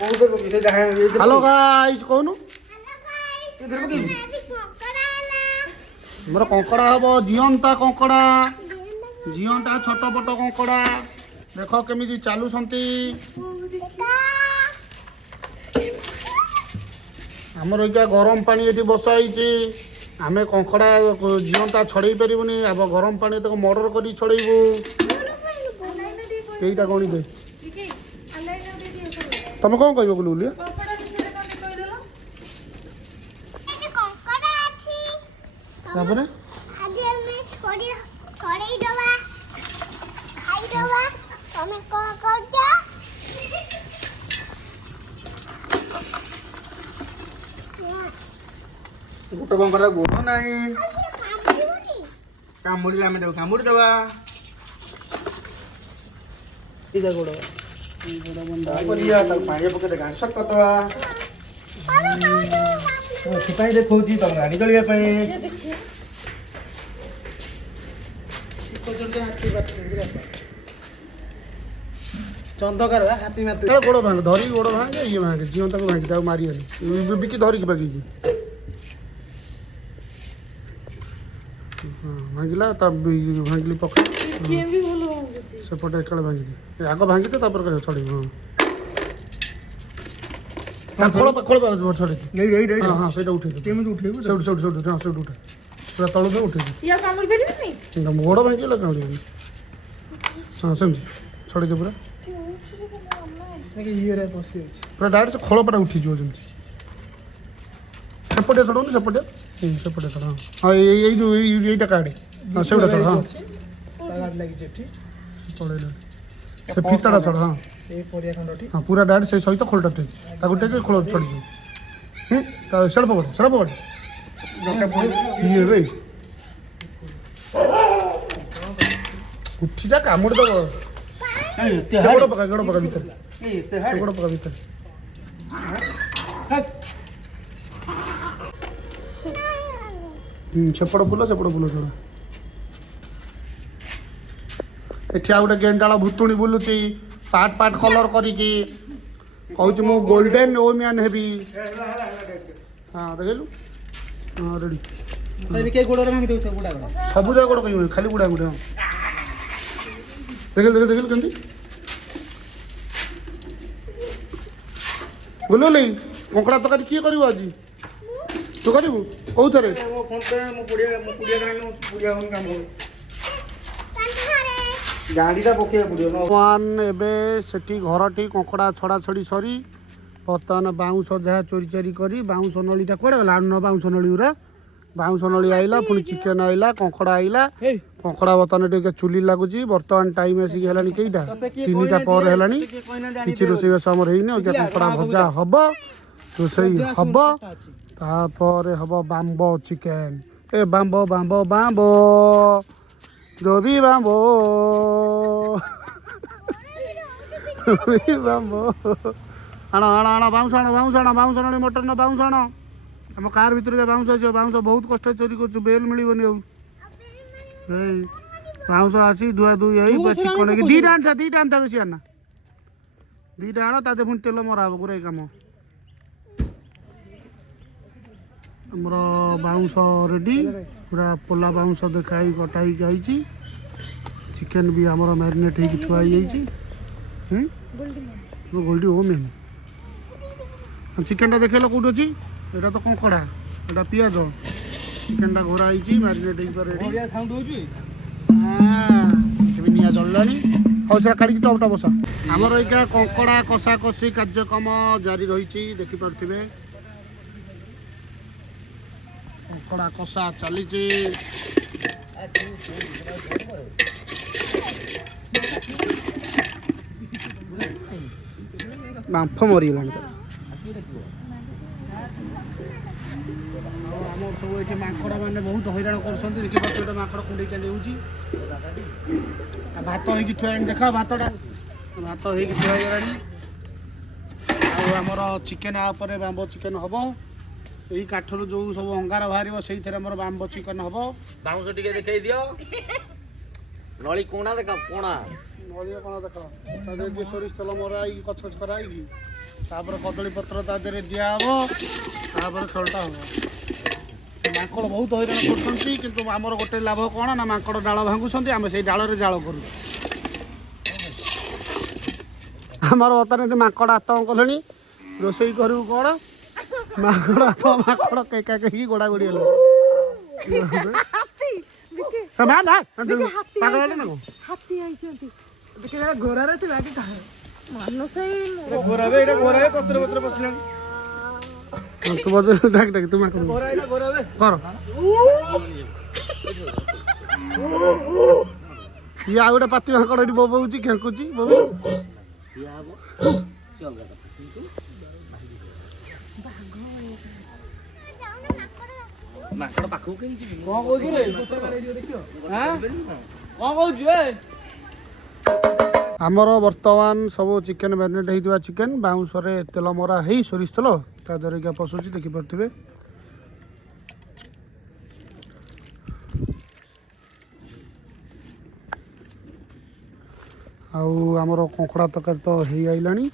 Hello guys कहनु मोर कंकड़ा हम जीवंता कंकड़ा जीवंता छोट but कंकड़ा देख केमी चलु आमर इका गरम पानी ये बसाई आम कंकड़ा जीवंता छड़े पारूनी अब गरम पानी तक मर्डर कर छड़ेबू कईटा गणी दे तुम कौन कह बुलिया तापर गोटे कंकड़ा गोड़ ना कामुड़ी आम देव कामुड़ी दवा गोड़ पानी पकड़े घास करदवा देखो तुम गाड़ी चलवा चंदकार हाथी मात गोड़ भांग धरी गोड़ भांग ये भांग जीवन तक भांगी मारी बिकी धरिकी बाकी भांगला भांगली पका सेपटे एक भांगी आग भांगी तो छड़े हाँ खोल खोल छड़े हाँ से उठे उठे उठे पूरा तलू पे उठे गोड़ भांगी कामुड़ी हाँ सेमती छड़े पूरा पूरा डायरेक्ट से खोल पटा उठी जमी सेपटे चढ़ाऊनी सेपटे सेपटे चढ़ा हाँ यहीटा काटे हाँ से चढ़ा हाँ से फिताटा चढ़ा हाँ हाँ पूरा डायरेक्ट से सहित खोलटा टेक टेक खोल चढ़ी सेड़ पकड़ ये उठी जा कामुड़ दब गोड़ पका भीतर गोड़ पका भीतर सेपट बुल चढ़ा एठी आ गोटे गेंडाल भुतुणी बुलुची पार्ट पार्ट कलर करिकी कहूँ मु गोल्डन ओमियन हेबी हाँ देखलु हाँ रेडी सब जगह गोड़ कहीं खाली बुढ़ा गुड़े हाँ देखल कमी बुलुली कंकड़ा तरकारी किए कर आज तू करू कौ थे गाड़ीटा पकड़ पड़ो भगवान एबे सेठी घरटी कंकड़ा छड़ा छड़ी सरी बर्तमान बाउंश जहाँ चोरी चोरी करी बाउंश नलीटा कड़े गला न बाउंश नली गुरा बाउंश नली आइला पुणी चिकेन आइला कंकड़ा आइला कंकड़ा बर्तमान टे चुली लगुच बर्तमान टाइम आसिक है कईटा 3टा पर है कि रोसईबास आमर होनी कंकड़ा भजा हम रोसई हम तापर हम बाम्बो चिकेन ए बाम्बो बाम्बो बाम्बो गोभी बाम्बो बाम्बो आण आण आण बाउंश मटन बाउंश आण आम कार भर बाउंश आस बाउंश बहुत कष्ट चोरी कर बेल मिलनी बाउंश आसी धुआ धुई चिकन दीटा आनता बेसी आना दीटा आण ताते पुणी तेल मरा हम पूरा कम आमर बाउंश रेडी पूरा पोला बाउंश देखाई कटाई आई चिकेन भी आमर मैरिनेट हो थुआई गोल्डी ओ मेन चिकेन देखेल कौट अच्छी यहाँ तो कंकड़ा यहाँ पिज चिकेन घोरा मैरिनेट निया जल्ला हाँ से काढ़ी टपटा बसा आमर यहाँ कंकड़ा कषा कषी कार्यक्रम जारी रही देखिपे कंकड़ा कषा चली बांफ मरीगला सब ये माकड़ मैंने बहुत हईराण कर देखिए माकड़ कुंडे चली भात हो थुआ देख भातटा भात हो थुआईगला आमर चिकेन आपर बाम्बो चिकेन हम यही काठर जो सब अंगार बाहर से बाम्बो चिकेन हम बाउंश टिके देखई दियो नली कोणा देखा कोणा କରିବା କ'ଣ ଦେଖ ତା ଦେହରେ ଟିକେ ସୋରିଷ ତେଲ ମରା ହେଇକି କଛ କଛ କରା ହେଇକି ତାପରେ କଦଳୀ ପତ୍ର ତା ଦେହରେ ଦିଆହେବ ତାପରେ ଖେଳଟା ହେବ। ମାଙ୍କଡ଼ ବହୁତ ହଇରାଣ କରୁଛନ୍ତି କିନ୍ତୁ ଆମର ଗୋଟେ ଲାଭ କ'ଣ ନା ମାଙ୍କଡ଼ ଡାଳ ଭାଙ୍ଗୁଛନ୍ତି ଆମେ ସେଇ ଡାଳରେ ଜାଳ କରୁଛୁ। ଆମର ବର୍ତ୍ତମାନ ଏଠି ମାଙ୍କଡ଼ ଆତଙ୍କ କଲେଣି ରୋଷେଇ କରିବୁ କ'ଣ ମାଙ୍କଡ଼ ମାଙ୍କଡ଼ କେକା କେକି ଗୋଡ଼ା ଗୋଡ଼ି ହେଲେ ଘୋରାରେ ଥିଲା କି ମାନସ ପତ୍ର ପତ୍ର ପଶିଲାଣି ତୁ ବଜେଇ ଡାକି ଡାକି ତୁ ମାଙ୍କଡ଼ କର ଇଏ ଆଉ ଗୋଟେ ପାତି ମାଙ୍କଡ଼ ଏଠି ବୋବଉଛି ଖେଙ୍କୁଛି ବୋବୁ ମାଙ୍କଡ଼ ପାଖକୁ କେମିତି ଯିବି? କଣ କହୁଛୁ ରେ କଣ କହୁଛୁ ଆମର ବର୍ତ୍ତମାନ ସବୁ ଚିକେନ୍ ମ୍ୟାରିନେଟ୍ ହେଇଥିବା ଚିକେନ୍ ବାଉଁଶରେ ତେଲ ମରା ହେଇ ସୋରିଷ ତେଲ ତା ଦେହରେ ପଶୁଛି ଦେଖିପାରୁଥିବେ। ଆଉ ଆମର କଙ୍କଡ଼ା ତରକାରୀ ତ ହେଇ ଆଇଲାଣି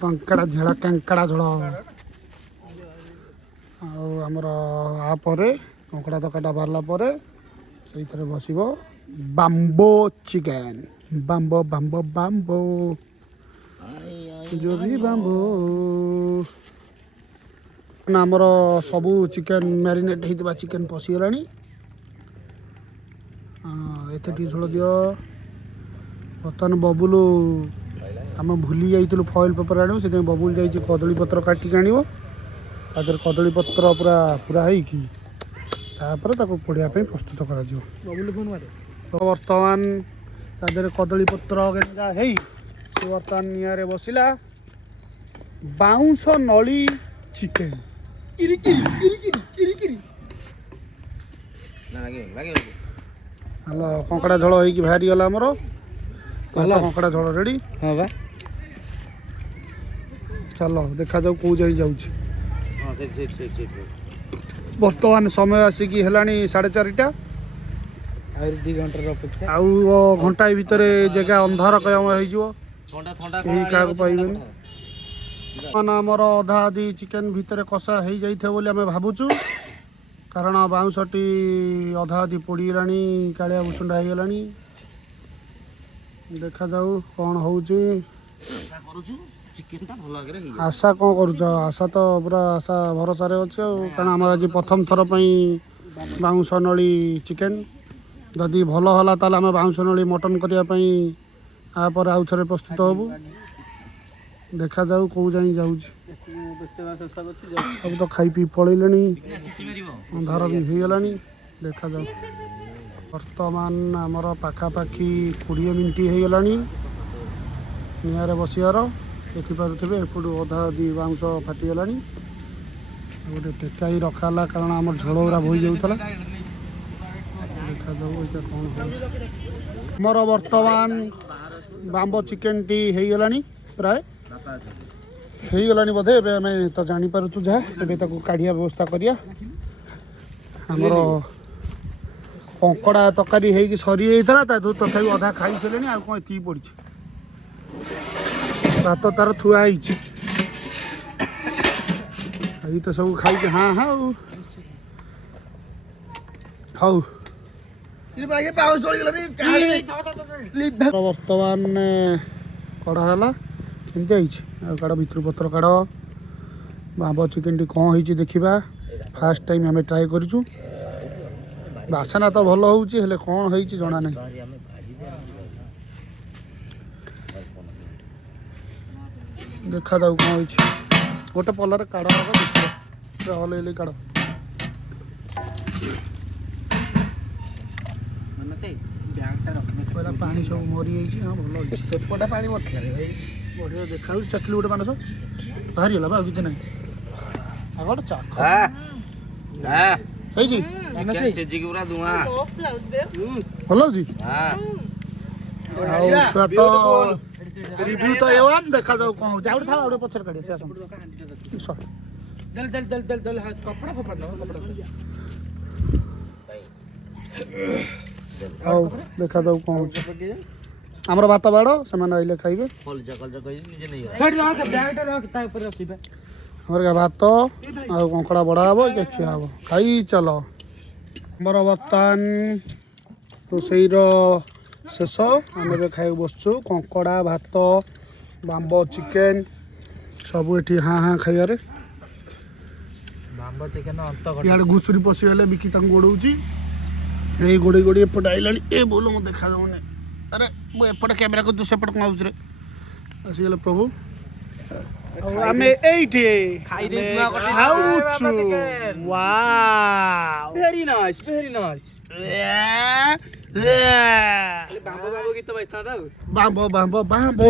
କଙ୍କଡ଼ା ଝୋଳ କାଙ୍କଡ଼ା ଝୋଳ ଆଉ ଆମର ଆ ପରେ କଙ୍କଡ଼ା ତରକାରୀଟା ବାହାରିଲା ପରେ ସେଇଥିରେ ବସିବ bamboo chicken bamboo bamboo bamboo जो भी ବାମ୍ବୋ ଆମର ସବୁ ଚିକେନ୍ ମ୍ୟାରିନେଟ୍ ହେଇଥିବା ଚିକେନ୍ ପଶିଗଲାଣି। ଏତେ ଟିକେ ଝୋଳ ଦିଅ। ବର୍ତ୍ତମାନ ବବୁଲୁ ଆମେ ଭୁଲି ଯାଇଥିଲୁ ଫଏଲ୍ ପେପର୍ ଆଣିବୁ ସେଥିପାଇଁ ବବୁଲ ଯାଇଛି କଦଳୀ ପତ୍ର କାଟିକି ଆଣିବ ତା ଦେହରେ କଦଳୀ ପତ୍ର ପୁରା ପୁରା ହେଇକି ତାପରେ ତାକୁ ପୋଡ଼ିବା ପାଇଁ ପ୍ରସ୍ତୁତ କରାଯିବ। ବର୍ତ୍ତମାନ ତା ଦେହରେ କଦଳୀ ପତ୍ର ଗେଞ୍ଜା ହେଇ ସେ ବର୍ତ୍ତମାନ ନିଆଁରେ ବସିଲା ବାଉଁଶ ନଳି ଚିକେନ୍ ହ୍ୟାଲୋ କଙ୍କଡ଼ା ଝୋଳ ହେଇକି ବାହାରିଗଲା ଆମର କଙ୍କଡ଼ା ଝୋଳ ରେଡ଼ି। ହଁ ବା ଚାଲ ଦେଖାଯାଉ କେଉଁ ଯାଇ ଯାଉଛି। ବର୍ତ୍ତମାନ ସମୟ ଆସିକି ହେଲାଣି 4:30 ଆହୁରି 2 ଘଣ୍ଟାର ଅପେକ୍ଷା। ଆଉ ଘଣ୍ଟାଏ ଭିତରେ ଜାଗା ଅନ୍ଧାର କୟମ ହେଇଯିବ କେହି କାହାକୁ ପାଇବେନି। ଆମର ଅଧା ଅଧି ଚିକେନ୍ ଭିତରେ କଷା ହେଇଯାଇଥିବ ବୋଲି ଆମେ ଭାବୁଛୁ କାରଣ ବାଉଁଶଟି ଅଧା ଅଧି ପୋଡ଼ିଗଲାଣି କାଳିଆ ଭୁଷୁଣ୍ଡା ହେଇଗଲାଣି। ଦେଖାଯାଉ କ'ଣ ହେଉଛି। ଆଶା କ'ଣ କରୁଛ? ଆଶା ତ ପୁରା ଆଶା ଭରସାରେ ଅଛି ଆଉ କାରଣ ଆମର ଆଜି ପ୍ରଥମ ଥର ପାଇଁ ବାଉଁଶ ନଳି ଚିକେନ୍ ଯଦି ଭଲ ହେଲା ତାହେଲେ ଆମେ ବାଉଁଶ ନଳି ମଟନ୍ କରିବା ପାଇଁ ତାପରେ ଆଉ ଥରେ ପ୍ରସ୍ତୁତ ହେବୁ। ଦେଖାଯାଉ କେଉଁ ଯାଇ ଯାଉଛି। ସବୁ ତ ଖାଇ ପିଇ ପଳେଇଲେଣି ଅନ୍ଧାର ବି ହେଇଗଲାଣି। ଦେଖାଯାଉ ବର୍ତ୍ତମାନ ଆମର ପାଖାପାଖି 20 ମିନିଟ୍ ହେଇଗଲାଣି ନିଆଁରେ ବସିବାର। ଦେଖିପାରୁଥିବେ ଏପଟୁ ଅଧା ଅଧି ବାଉଁଶ ଫାଟିଗଲାଣି। ଗୋଟେ ଟେକାଇ ରଖା ହେଲା କାରଣ ଆମର ଝୋଳ ଗୁଡ଼ା ବୋହି ଯାଉଥିଲା। ଦେଖାଯାଉ ଏଇଟା କ'ଣ ହେଉଛି। ଆମର ବର୍ତ୍ତମାନ ବାମ୍ବୋ ଚିକେନ୍ଟି ହେଇଗଲାଣି ପ୍ରାୟ ହେଇଗଲାଣି ବୋଧେ। ଏବେ ଆମେ ତ ଜାଣିପାରୁଛୁ ଯାହା ଏବେ ତାକୁ କାଢ଼ିବା ବ୍ୟବସ୍ଥା କରିବା। ଆମର କଙ୍କଡ଼ା ତରକାରୀ ହେଇକି ସରିଯାଇଥିଲା ତା ଦେହରୁ ତଥାପି ଅଧା ଖାଇସାରିଲେଣି ଆଉ କ'ଣ ଏତିକି ପଡ଼ିଛି। ଭାତ ତାର ଥୁଆ ହେଇଛି ଏଇ ତ ସବୁ ଖାଇକି ହଁ ହଁ ହଉ। ବର୍ତ୍ତମାନ କଢ଼ା ହେଲା କେମିତି ହେଇଛି ଆଉ କାଢ଼ ଭିତରୁ ପତ୍ର କାଢ଼। ବାମ୍ବୋ ଚିକେନ୍ଟି କ'ଣ ହେଇଛି ଦେଖିବା। ଫାର୍ଷ୍ଟ ଟାଇମ୍ ଆମେ ଟ୍ରାଏ କରିଛୁ। ବାସନା ତ ଭଲ ହେଉଛି ହେଲେ କ'ଣ ହେଇଛି ଜଣା ନାହିଁ। ଦେଖାଯାଉ କ'ଣ ହେଇଛି। ଗୋଟେ ପଲରେ କାଢ଼ ହବ ଦେଖିବ ହଲେଇଲେ କାଢ଼। କହିଲା ପାଣି ସବୁ ମରିଯାଇଛି। ହଁ ଭଲ ହେଇଛି। ସେପଟା ପାଣି ମରିଥିଲା ଭାଇ ବଢ଼ିଆ ଦେଖାଯାଉଛି। ଚାଖିଲି ଗୋଟେ ମାନସ ବାହାରିଗଲା ବା ଆଉ କିଛି ନାହିଁ। ଆଉ ଗୋଟେ ଚାଖ ହେଇଛି ଭଲ ହେଉଛି। ଆଉ ଛୁଆ ତ ରିଭ୍ୟୁ ତ A1 ଦେଖାଯାଉ କ'ଣ ହେଉଛି। ଆଉ ଗୋଟେ ଥାଉ ଆଉ ଗୋଟେ ପଛରେ କାଢ଼ିବା ହଉ ଦେଖାଯାଉ କ'ଣ ହେଉଛି। ଆମର ଭାତ ବାଡ଼ ସେମାନେ ଆଇଲେ ଖାଇବେ। ସେଠି ରଖ ବ୍ୟାଗଟା ରଖ ତା ଉପରେ ରଖିବା। ଆମର ଭାତ ଆଉ କଙ୍କଡ଼ା ବଡ଼ା ହବ କି ଖିଆ ହବ। ଖାଇ ଚାଲ। ଆମର ବର୍ତ୍ତମାନ ରୋଷେଇର ଶେଷ। ଆମେ ଏବେ ଖାଇବାକୁ ବସୁଛୁ। କଙ୍କଡ଼ା ଭାତ ବାମ୍ବ ଚିକେନ ସବୁ ଏଠି ହାଁ ହାଁ ଖାଇବାରେ। ବାମ୍ବ ଚିକେନ ଅନ୍ତ ଇଆଡ଼େ ଘୁଷୁରୀ ପଶିଗଲେ ବିକି ତାଙ୍କୁ ଗୋଡ଼ଉଛି। ଏଇ ଗୋଡ଼େଇ ଗୋଡ଼େଇ ଏପଟେ ଆଇଲାଣି। ଏ ବୋଲ ମୁଁ ଦେଖାଯାଉନି। ଆରେ ମୁଁ ଏପଟେ କ୍ୟାମେରା କରୁଛୁ ସେପଟେ କ'ଣ ଆଉଛୁ ରେ। ଆସିଗଲେ ପ୍ରଭୁ। ଆଉ ଆମେ ଏଇଠି ଖାଉଛୁ। Wow very nice very nice. ବାମ୍ବ ବାମ୍ବ ଗୀତ ବାଜିଥାନ୍ତା ଆଉ। ବାମ୍ବ ବାମ୍ବ ବାମ୍ବ